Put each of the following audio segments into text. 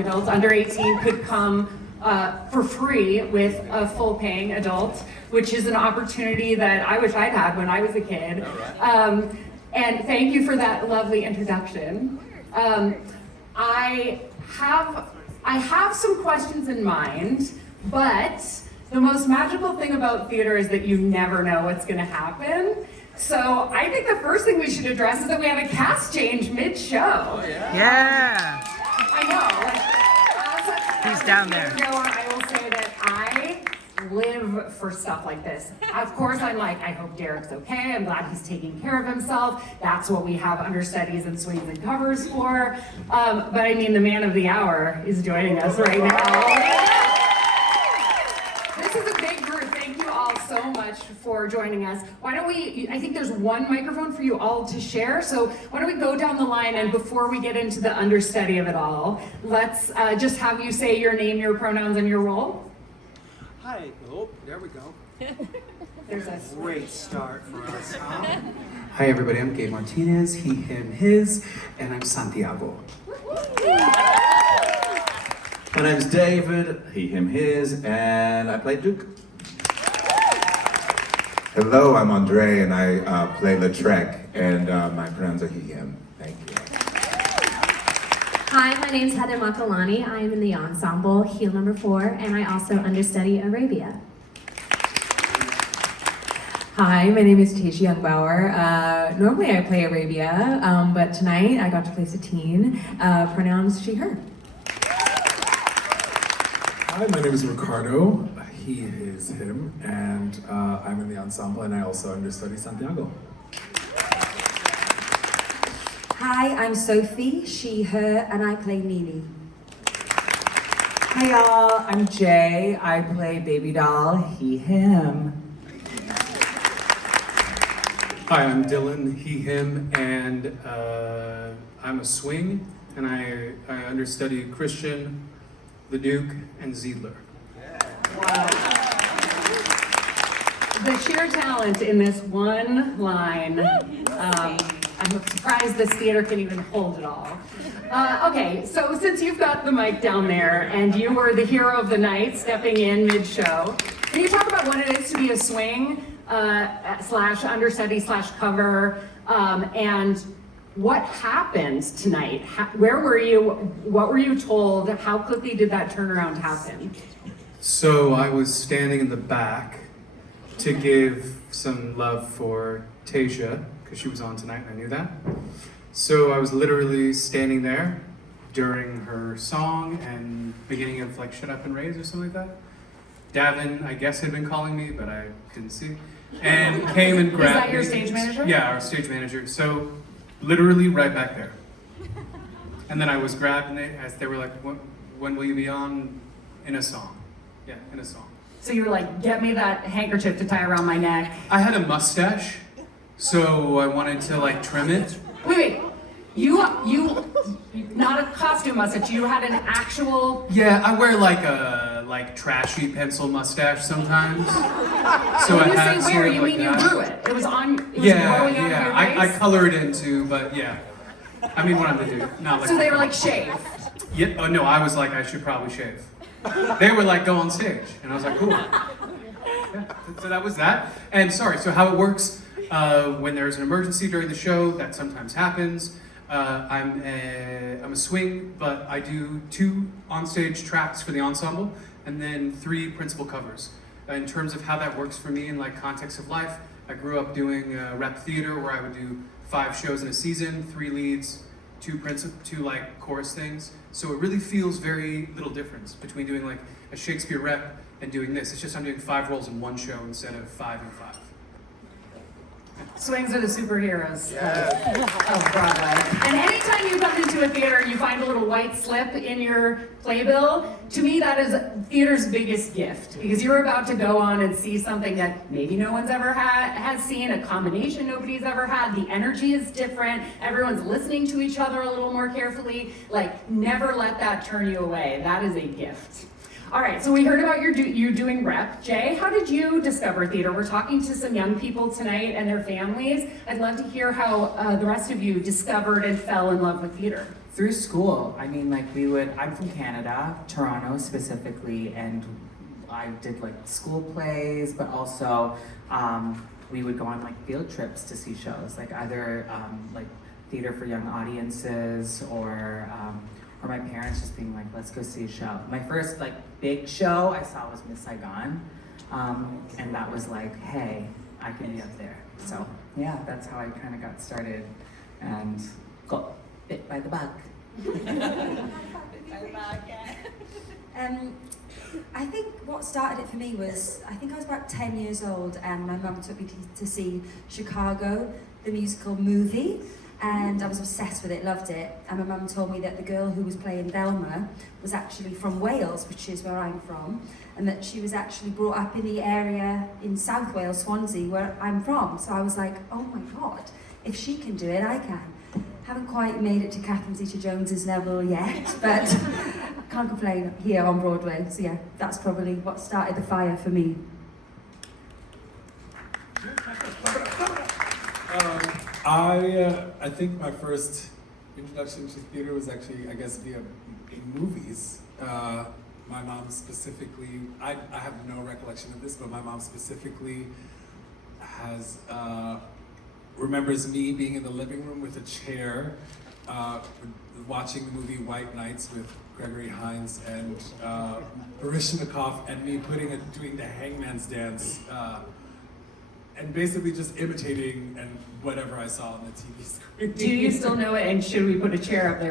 young adults under 18 could come for free with a full paying adult, which is an opportunity that I wish I'd had when I was a kid. And thank you for that lovely introduction. I have some questions in mind, but the most magical thing about theater is that you never know what's gonna happen. So I think the first thing we should address is that we have a cast change mid-show. Oh, yeah. I know. He's down there. I will say that I live for stuff like this. Of course, I'm like, I hope Derek's okay. I'm glad he's taking care of himself. That's what we have understudies and swings and covers for. But I mean, the man of the hour is joining us right now. This is a big group. Thank you all so much for joining us. Why don't we, I think there's one microphone for you all to share. So why don't we go down the line, and before we get into the understudy of it all, let's just have you say your name, your pronouns, and your role. Hi. Oh, there we go. There's a Great start for us, huh? Hi everybody, I'm Gabe Martinez, he, him, his, and I'm Santiago. My name's David, he, him, his, and I play Duke. Hello, I'm Andre, and I play Lautrec, and my pronouns are he, him. Thank you. Hi, my name's Heather Makalani. I am in the Ensemble, heel number 4, and I also understudy Arabia. Hi, my name is Tasia Jungbauer. Normally I play Arabia, but tonight I got to play Satine. Pronouns she, her. Hi, my name is Ricardo. He, his, him, and I'm in the Ensemble, and I also understudy Santiago. Hi, I'm Sophie, she, her, and I play Nini. Hi y'all, I'm Jeigh. I play Baby Doll, he, him. Hi, I'm Dylan, he, him, and I'm a swing, and I understudy Christian, the Duke, and Ziedler. Wow. The sheer talent in this one line, I'm surprised this theater can even hold it all. Okay, so since you've got the mic down there and you were the hero of the night stepping in mid-show, can you talk about what it is to be a swing slash understudy slash cover, and what happened tonight? Where were you? What were you told? How quickly did that turnaround happen? So I was standing in the back to give some love for Tasia, because she was on tonight and I knew that. So I was literally standing there during her song and beginning of like Shut Up and Raise or something like that. Davin, I guess, had been calling me, but I didn't see. And came and grabbed me. Is that your stage manager? Yeah, our stage manager. So literally right back there. And then I was grabbed and they were like, when will you be on in a song? Yeah, in a song. So you were like, get me that handkerchief to tie around my neck. I had a mustache, so I wanted to like trim it. Wait, you, not a costume mustache, you had an actual... Yeah, I wear like a trashy pencil mustache sometimes. So when I you had say sort wear, of you like mean you that. grew it? It was on, it was Yeah, growing out of your yeah, I face? color it in too, but yeah. I mean, what I'm gonna do, not like... So they were like, shave. Yeah, oh no, I was like, I should probably shave. They were like, go on stage. And I was like, cool. Yeah, so that was that. And sorry, so how it works, when there's an emergency during the show, that sometimes happens. I'm a swing, but I do 2 onstage tracks for the ensemble, and then 3 principal covers. In terms of how that works for me in like context of life, I grew up doing rep theater where I would do 5 shows in a season, 3 leads, 2 like chorus things. So it really feels very little difference between doing like a Shakespeare rep and doing this. It's just I'm doing 5 roles in one show instead of 5 and 5. Swings are the superheroes of Broadway. And anytime you come into a theater and you find a little white slip in your playbill, to me that is theater's biggest gift, because you're about to go on and see something that maybe no one's ever has seen, a combination nobody's ever had. The energy is different. Everyone's listening to each other a little more carefully. Like, never let that turn you away. That is a gift. All right, so we heard about you doing rep. Jeigh, how did you discover theater? We're talking to some young people tonight and their families. I'd love to hear how the rest of you discovered and fell in love with theater. Through school. I mean, like I'm from Canada, Toronto specifically, and I did like school plays, but also we would go on like field trips to see shows, like either like theater for young audiences or my parents just being like, let's go see a show. My first like big show I saw was Miss Saigon, and that was like, hey, I can be up there. So yeah, that's how I kind of got started and got bit by the bug. I think what started it for me was, I think I was about 10 years old and my mum took me to see Chicago, the musical movie, and I was obsessed with it, loved it. And my mum told me that the girl who was playing Velma was actually from Wales, which is where I'm from, and that she was actually brought up in the area in South Wales, Swansea, where I'm from. So I was like, oh my God, if she can do it, I can. Haven't quite made it to Catherine Zeta-Jones's level yet, but can't complain here on Broadway. So yeah, that's probably what started the fire for me. I think my first introduction to theater was actually, I guess, via movies. My mom specifically, I have no recollection of this, but my mom specifically has remembers me being in the living room with a chair, watching the movie White Nights with Gregory Hines and Baryshnikov, and me doing the hangman's dance, and basically just imitating and whatever I saw on the TV screen. Do you still know it? And should we put a chair up there?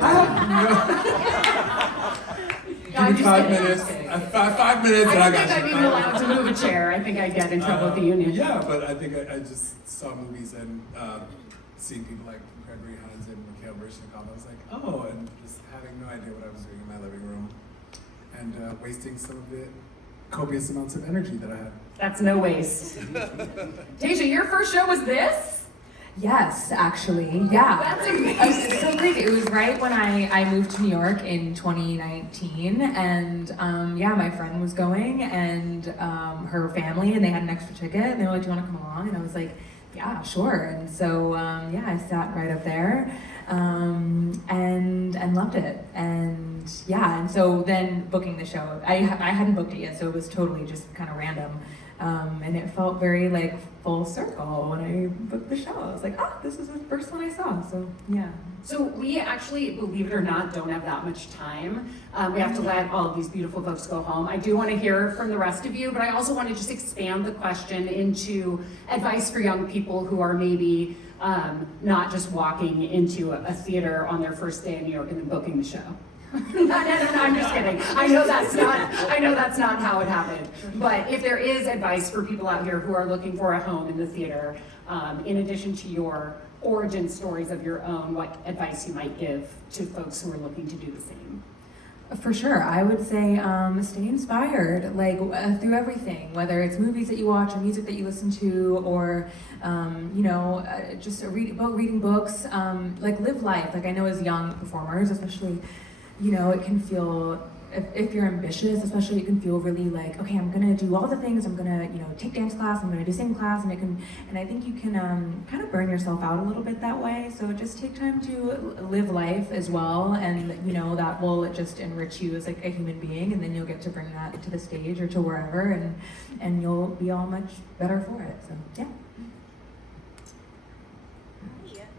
Give me 5 minutes. 5 minutes, and I got you. I think I'd be allowed to move a chair. I think I'd get in trouble with the union. Yeah, but I think I just saw movies and seeing people like Gregory Hines and Mikhail Baryshnikov. I was like, oh, and just having no idea what I was doing in my living room and wasting some of the copious amounts of energy that I had. That's no waste. Tasia, your first show was this? Yes, actually, yeah. That's amazing. So crazy. It was right when I moved to New York in 2019, and yeah, my friend was going, and her family, and they had an extra ticket, and they were like, "Do you want to come along?" And I was like, "Yeah, sure." And so yeah, I sat right up there, and loved it, and yeah, and so then booking the show, I hadn't booked it yet, so it was totally just kind of random. And it felt very like full circle when I booked the show. I was like, this is the first one I saw, so yeah. So we actually, believe it or not, don't have that much time. We have to let all of these beautiful folks go home. I do want to hear from the rest of you, but I also want to just expand the question into advice for young people who are maybe not just walking into a theater on their first day in New York and then booking the show. No, I'm just kidding. I know that's not how it happened. But if there is advice for people out here who are looking for a home in the theater, in addition to your origin stories of your own, what advice you might give to folks who are looking to do the same? For sure, I would say stay inspired, like through everything, whether it's movies that you watch or music that you listen to, or you know, just reading books, like live life. Like I know as young performers, especially, you know, it can feel, if you're ambitious, especially, it can feel really like, okay, I'm gonna do all the things, I'm gonna, you know, take dance class, I'm gonna do singing class, and I think you can kind of burn yourself out a little bit that way. So just take time to live life as well, and you know, that will just enrich you as like a human being, and then you'll get to bring that to the stage or to wherever, and you'll be all much better for it. So yeah.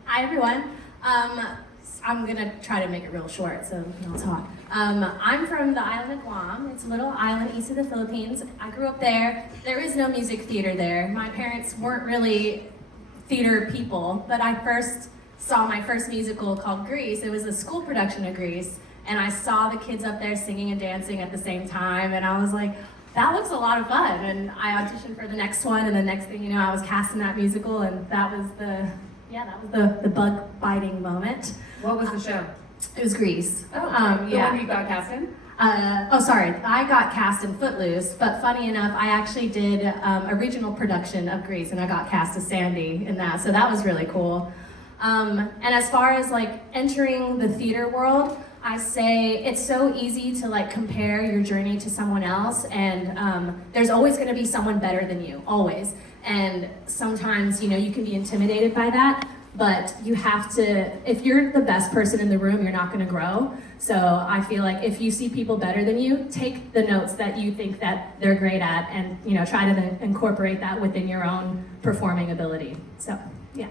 Hi everyone. I'm gonna try to make it real short so we can all talk. I'm from the island of Guam. It's a little island east of the Philippines. I grew up there. There is no music theater there. My parents weren't really theater people, but I first saw my first musical called Grease. It was a school production of Grease, and I saw the kids up there singing and dancing at the same time, and I was like, that looks a lot of fun. And I auditioned for the next one, and the next thing you know, I was cast in that musical, and that was the bug-biting moment. What was the show? It was Grease. Oh, the yeah. one you got cast in? I got cast in Footloose, but funny enough, I actually did a regional production of Grease, and I got cast as Sandy in that, so that was really cool. And as far as like entering the theater world, I say it's so easy to like compare your journey to someone else, and there's always going to be someone better than you, always. And sometimes, you know, you can be intimidated by that, but you have to, if you're the best person in the room, you're not gonna grow. So I feel like if you see people better than you, take the notes that you think that they're great at and try to incorporate that within your own performing ability. So, yeah.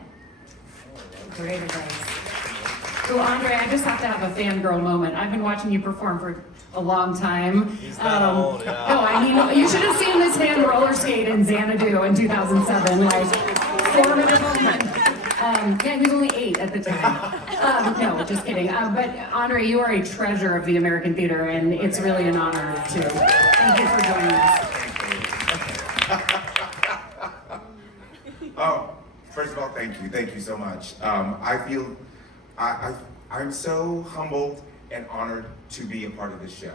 Great advice. So Andre, I just have to have a fangirl moment. I've been watching you perform for a long time. He's not old, yeah. No, I mean, you should have seen this man roller skate in Xanadu in 2007. Like, formidable. Yeah, he was only 8 at the time. No, just kidding. But Andre, you are a treasure of the American theater, and it's really an honor to thank you for joining us. Oh, first of all, thank you. Thank you so much. I feel, I'm so humbled and honored to be a part of this show.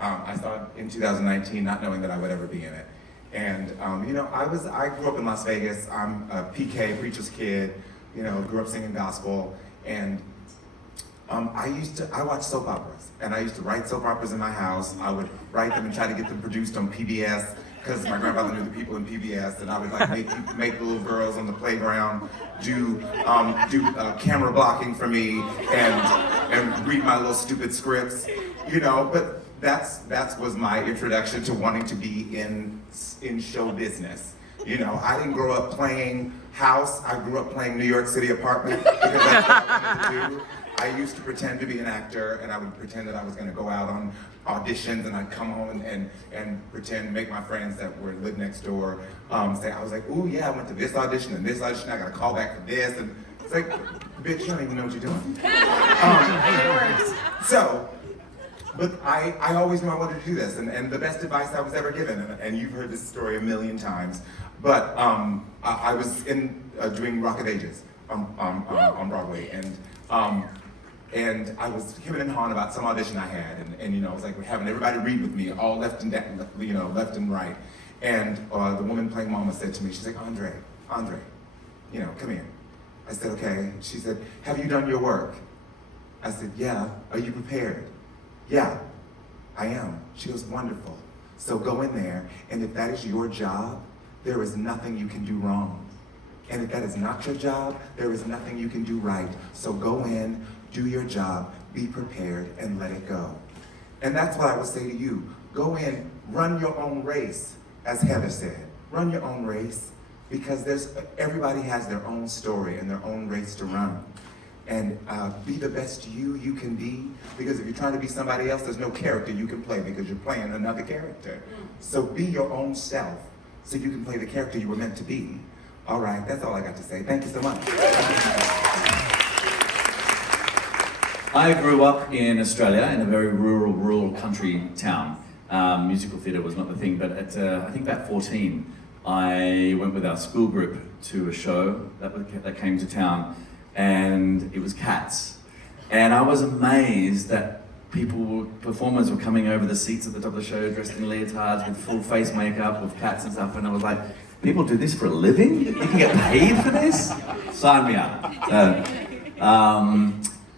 I started in 2019 not knowing that I would ever be in it. And, I grew up in Las Vegas. I'm a PK, preacher's kid, grew up singing gospel. And I watched soap operas. And I used to write soap operas in my house. I would write them and try to get them produced on PBS, because my grandfather knew the people in PBS, and I would like make the little girls on the playground do camera blocking for me and read my little stupid scripts, But that's was my introduction to wanting to be in show business. I didn't grow up playing house. I grew up playing New York City apartment because that's what I wanted to do. I used to pretend to be an actor, and I would pretend that I was going to go out on auditions, and I'd come home and pretend, make my friends that lived next door say, I was like, ooh, yeah, I went to this audition and this audition, I got a call back for this, and it's like, bitch, you don't even know what you're doing. But I always knew I wanted to do this, and the best advice I was ever given, and you've heard this story a million times, but I was doing Rock of Ages on Broadway, and I was hemming and hawing about some audition I had, and I was like having everybody read with me, all left and right. And the woman playing Mama said to me, she's like, Andre, come here. I said, okay. She said, have you done your work? I said, yeah. Are you prepared? Yeah, I am. She goes, wonderful. So go in there, and if that is your job, there is nothing you can do wrong. And if that is not your job, there is nothing you can do right. So go in, do your job, be prepared, and let it go. And that's what I would say to you. Go in, run your own race, as Heather said. Run your own race, because everybody has their own story and their own race to run. And be the best you can be, because if you're trying to be somebody else, there's no character you can play because you're playing another character. So be your own self so you can play the character you were meant to be. All right, that's all I got to say. Thank you so much. I grew up in Australia in a very rural country town. Musical theatre was not the thing, but at I think about 14, I went with our school group to a show that came to town, and it was Cats. And I was amazed that performers were coming over the seats at the top of the show dressed in leotards with full face makeup with cats and stuff, and I was like, people do this for a living? You can get paid for this? Sign me up.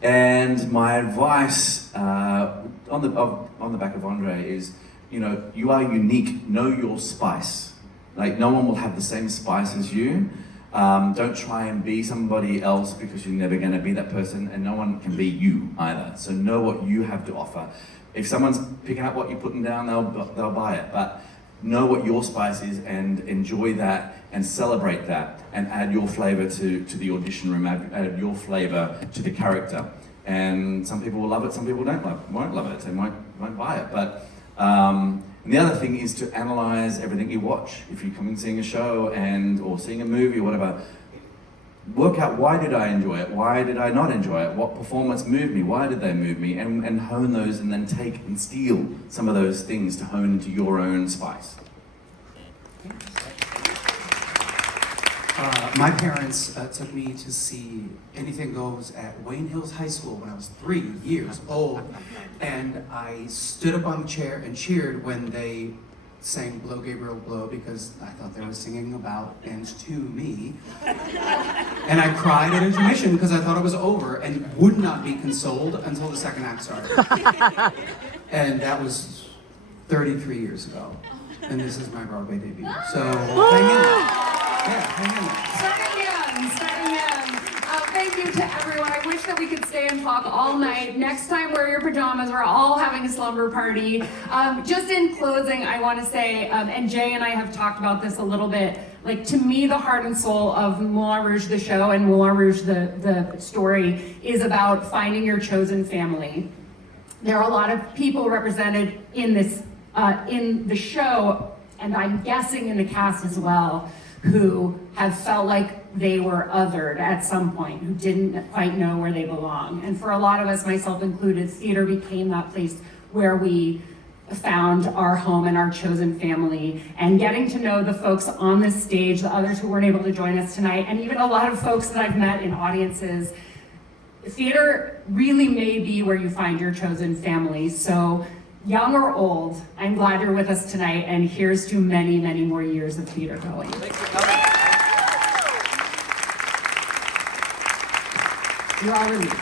And my advice on the back of Andre is, you are unique. Know your spice. Like, no one will have the same spice as you. Don't try and be somebody else, because you're never going to be that person, and no one can be you either. So know what you have to offer. If someone's picking up what you're putting down, they'll buy it. But know what your spice is and enjoy that and celebrate that, and add your flavor to the audition room, add your flavor to the character. And some people will love it, some people won't love it, and won't buy it. But and the other thing is to analyze everything you watch. If you come and seeing a show or seeing a movie or whatever, work out, why did I enjoy it? Why did I not enjoy it? What performance moved me? Why did they move me? And hone those, and then take and steal some of those things to hone into your own spice. My parents took me to see Anything Goes at Wayne Hills High School when I was 3 years old, and I stood up on the chair and cheered when they sang Blow Gabriel Blow, because I thought they were singing about and to me. And I cried at intermission because I thought it was over and would not be consoled until the second act started. And that was 33 years ago. And this is my Broadway debut. So hang in there. Yeah, hang in there. Starting young. you to everyone. I wish that we could stay and talk all night. Next time, wear your pajamas. We're all having a slumber party. Just in closing, I want to say, and Jeigh and I have talked about this a little bit, like to me, the heart and soul of Moulin Rouge, the show, and Moulin Rouge, the story, is about finding your chosen family. There are a lot of people represented in this, in the show, and I'm guessing in the cast as well, who have felt like they were othered at some point, who didn't quite know where they belong. And for a lot of us, myself included, theater became that place where we found our home and our chosen family. And getting to know the folks on this stage, the others who weren't able to join us tonight, and even a lot of folks that I've met in audiences, theater really may be where you find your chosen family. So young or old, I'm glad you're with us tonight, and here's to many, many more years of theater going. Thanks for coming. You're all released.